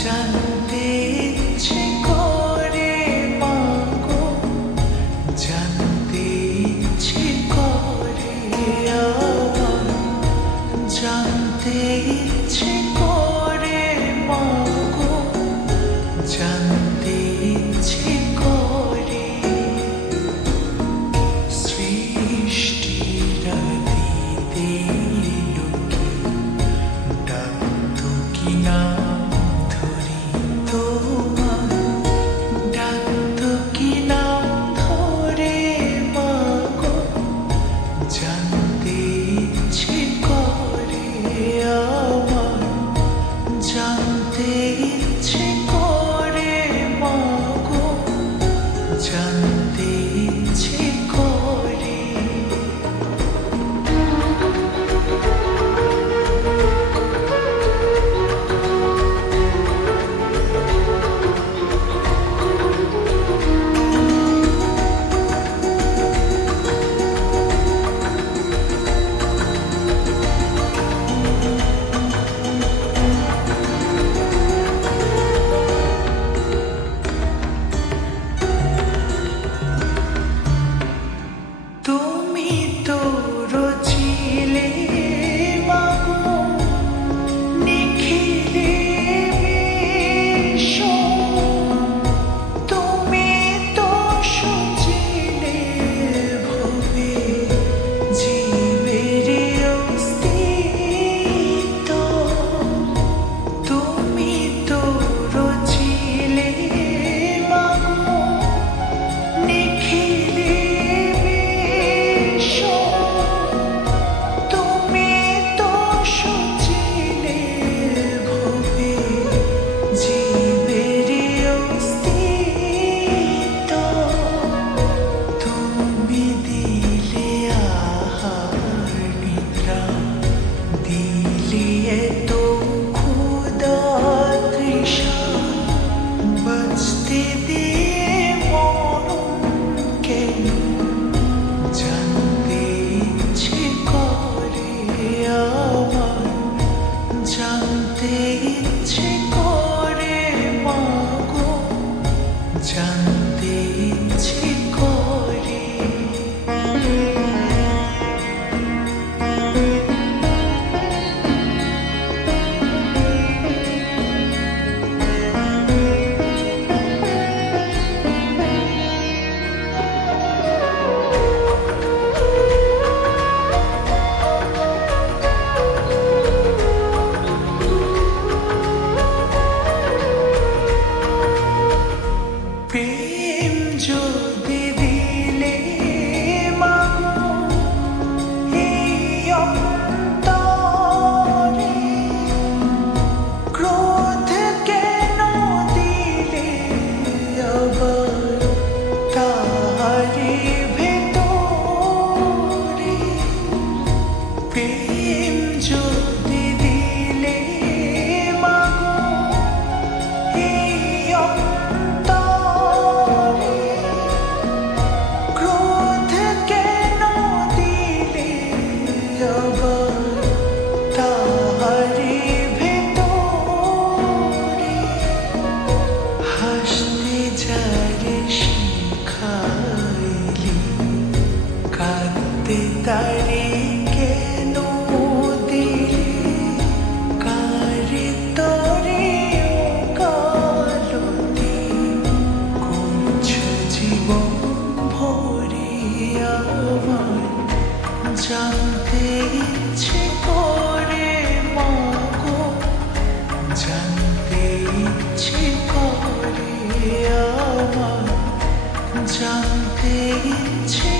জানতে ইচ্ছে করে মাগো, জানতে ইচ্ছে করে আমার, জানতে ইচ্ছে করে মাগো, জানতে ইচ্ছে করে সৃষ্টির আদিতে লোকে ডাকতো কি না জানতে ইচ্ছে করে আমার, জানতে ইচ্ছে করে মাগো, জানতে ইচ্ছে করে জানতে ইচ্ছে করে মাগো, জানতে ইচ্ছে করে প্রেম যদি দিলে মাগো এই অন্তরে, ক্রোধ কেন দিলে আবার তাহারি ভেতরে, প্রেম যদি দিলে মাগো এই তাহারি ভেতরে হাসতে যারে শিখাইলি, কাঁদতে তারে কেন দিলি, কারে তরে কালতি করছ জীবন ভরে আমার, জানতে ইচ্ছে করে মাগো, জানতে ইচ্ছে করে আমার, জানতে ইচ্ছে